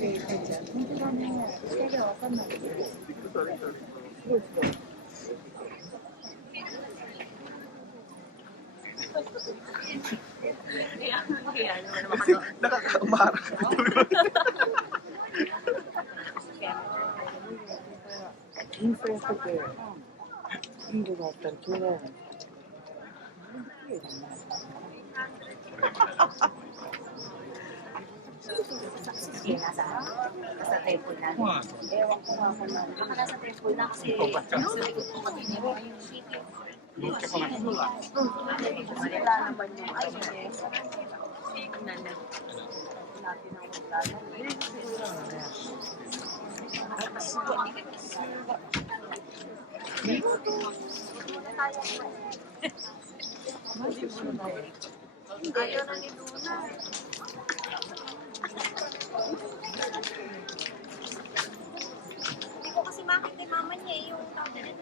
本当だね。光はわかんない。Nakakamarang ito. Sige, nasa temple na. Ewan ko nga kung baka nasa temple na kasi sa likod ko kanina yung city. Wala naman yung ano eh. Nana. Natin ang wala. Ayaw na ni Luna. Hindi ko kasi makita yung mama niya yung tawag na rin.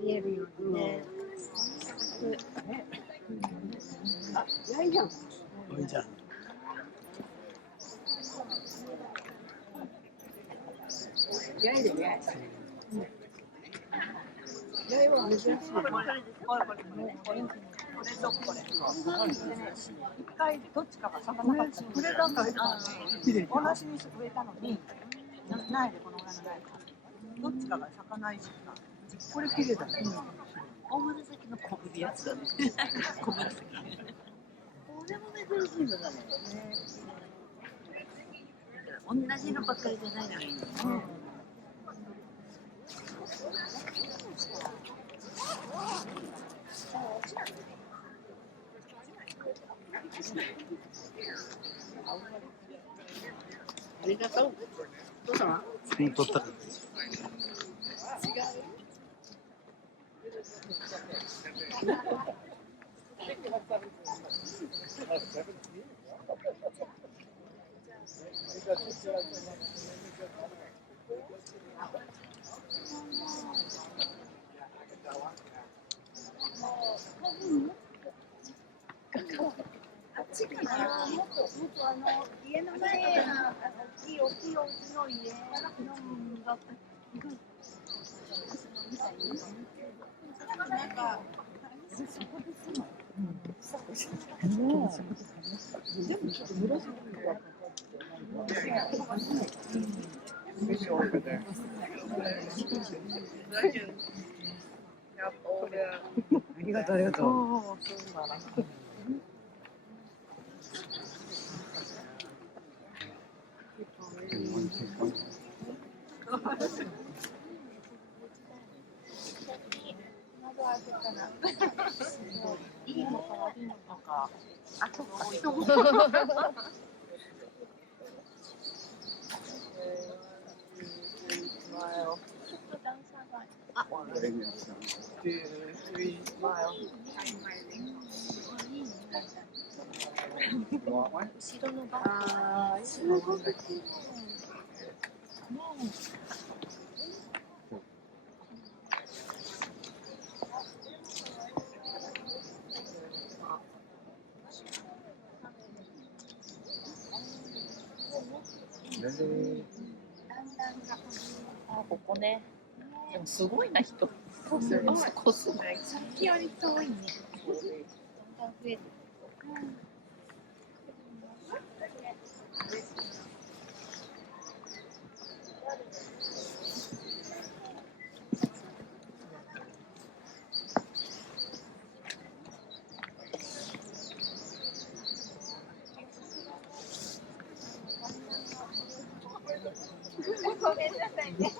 見えるよね。いいじゃん。いいじゃん。やいでね。やいは珍しい。これとこれ。一回どっちかが咲かなかった。これなんか同じに植えたのに、苗でこのぐらいの苗か。どっちかが咲かないしか。これ綺麗だね。大紫の小ぶりやつだね。小紫。これも珍しいのだね。同じのばっかりじゃないのがいいのね。ありがとう。どうしたの？取ったから。あっちかな。もっと家の前が大きいお家の家のがなんかそこですの。でもちょっと紫がかかって。ありがとうありがとう。いいのか悪いのか。あ、そっか。人も。後ろのバッグ。すごく綺麗。あ、ここね。でもすごいな人。コスコスさっきより遠いね。だんだん増えてる。ごめんなさいね。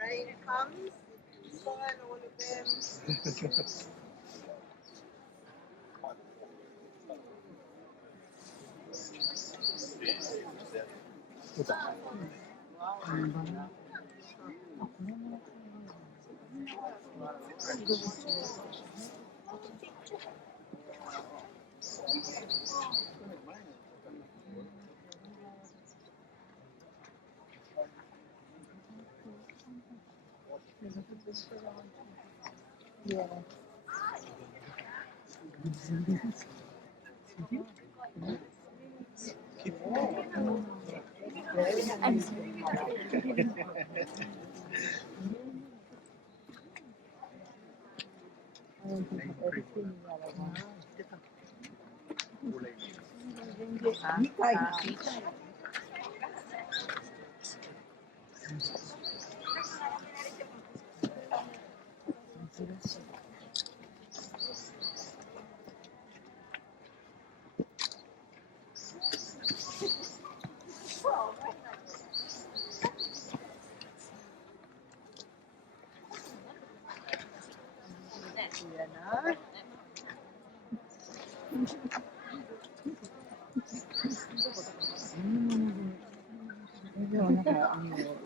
Rain comes, spoil all of them.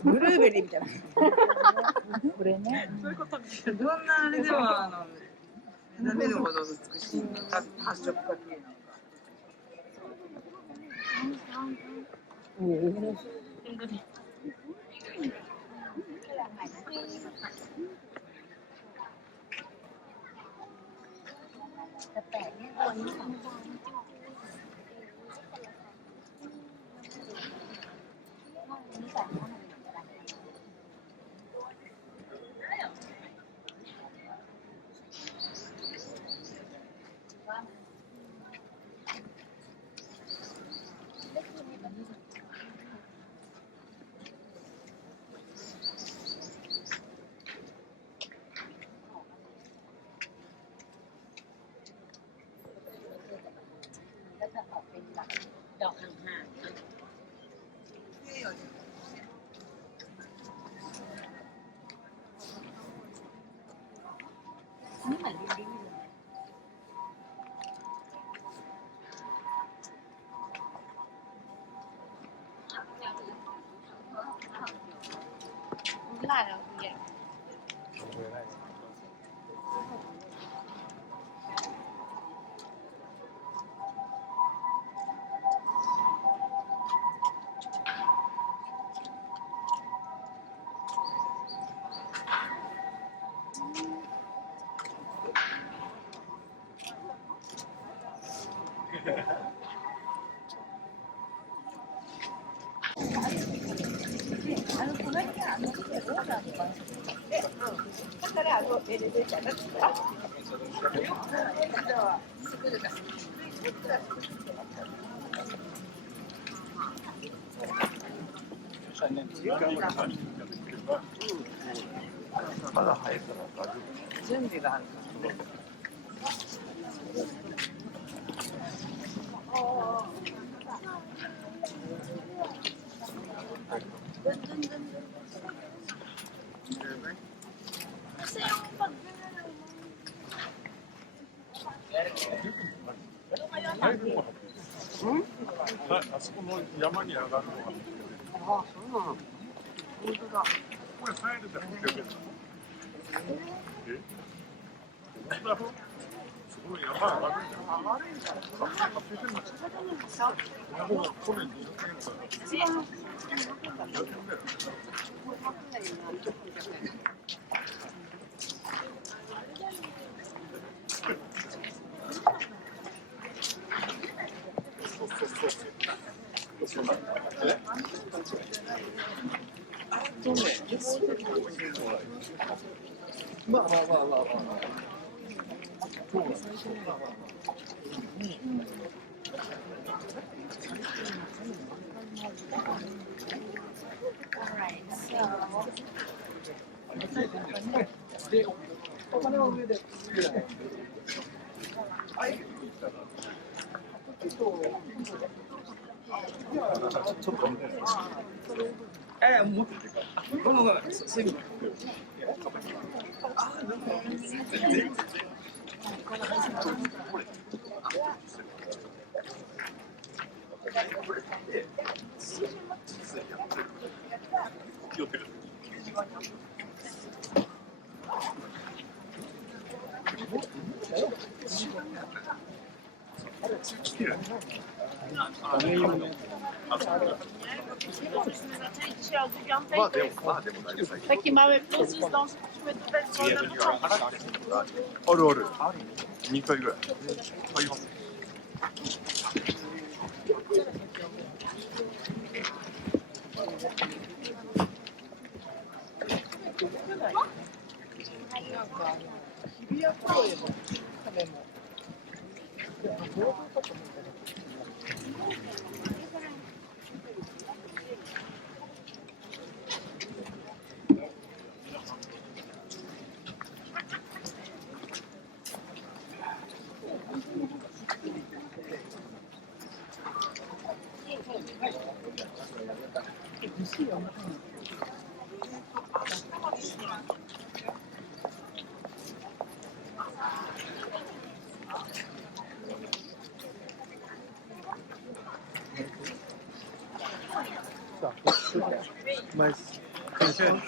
ブルーベリーみたいな。これね。そういうことどんなあれでも目覚めるほど美しい発色が綺麗なのか。ดอกห่าง นี่เหมือนดินดินเลยไม่ได้แล้วเย็นまだ早いから大丈準備があるからね。あそこの山に上がるのは。ああ、そうなの。本当だ。これ入るじゃん。え？すごい山上がるじゃん。上がるんじゃない。去年200円から。一番200円だよ。まあまあまあまあまあ。で、お金は上で。ちょっと見て。持っててか。ごめんごめん。水分。Peki mamy plus zdążyliśmy tutajあるある。2回ぐらい。あります。日比谷公園のためも。Mas pensando.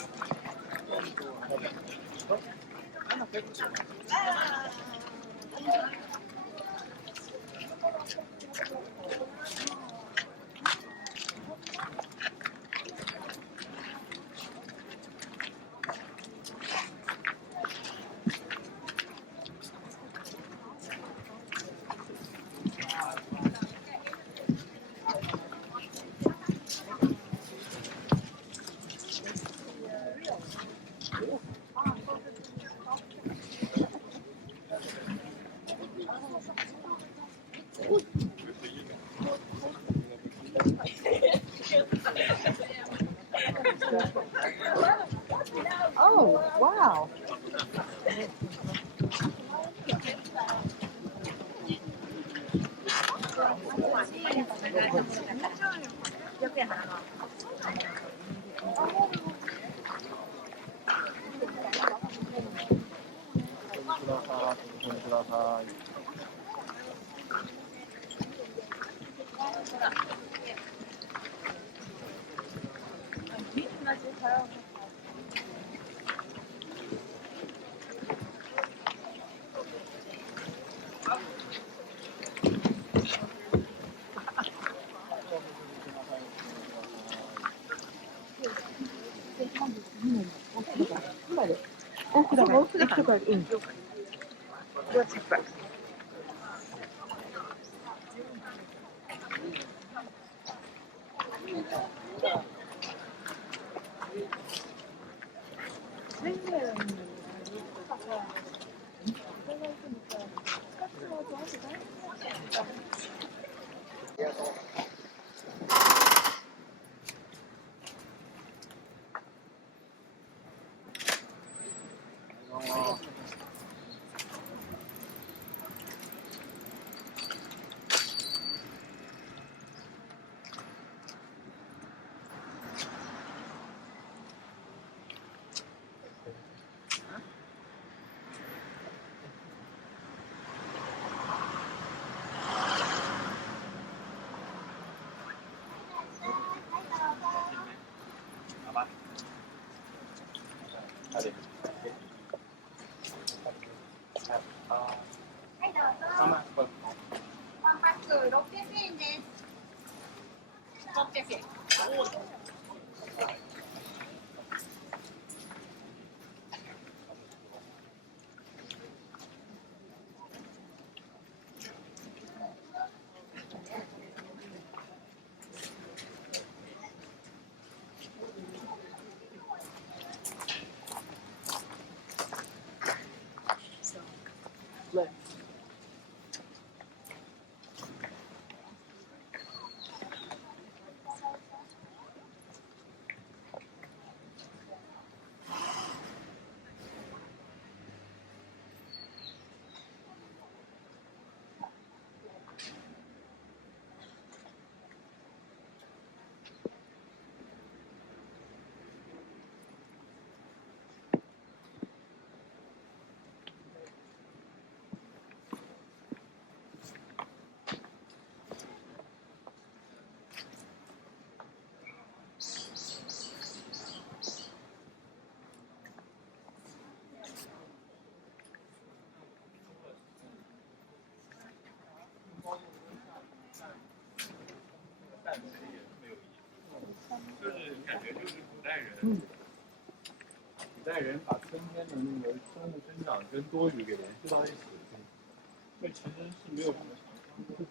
Oh, wow. ワンパック600円です。600円。就是感觉就是古代人把春天的那个生物生长跟多雨给联系到一起，所以其实是没有什么想象的。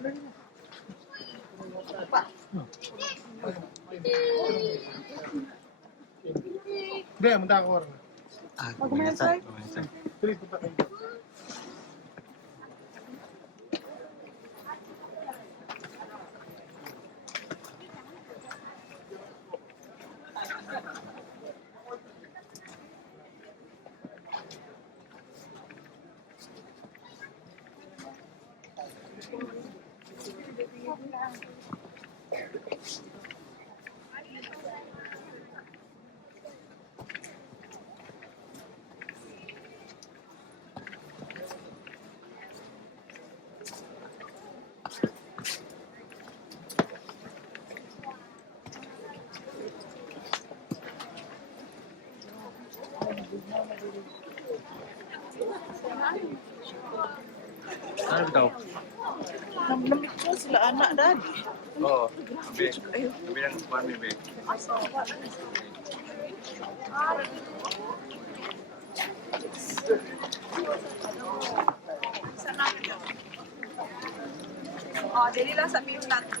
Hindi, munta ako. Ah, gomenasai. Gomenasai. Tuloy punta kayo. Ano daw? Namnamit ko sila anak dad. Oo. Be. Bilang kami, be. Oh, dili lang sa view natin.